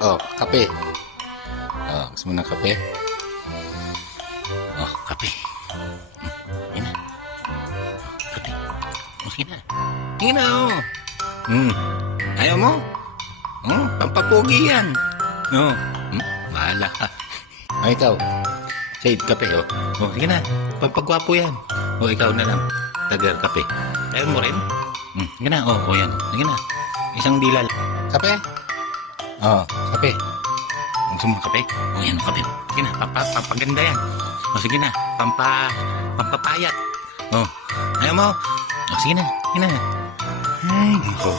Oh, kape. Oh, gusto mo ng kape? Oh, kape. Yan na. Kape. Oh, sige na. Sige na, oh. Ayaw mo? Pampapogi yan. No. Bahala ka. Ay, ikaw. Shade kape, oh. Oh, sige na. Pampagwapo yan. Oh, ikaw na lang. Tagar kape. Ayaw mo rin? Sige na, oh, oh yan. Sige na. Isang dilal. Kape? Oh, kape. Gusto mo kape? Oh, yan, kape. Sige na, pampaganda yan. Oh, sige na. Pampapayat. Oh, ayaw mo? Oh, sige na. Sige na. Ay, dito.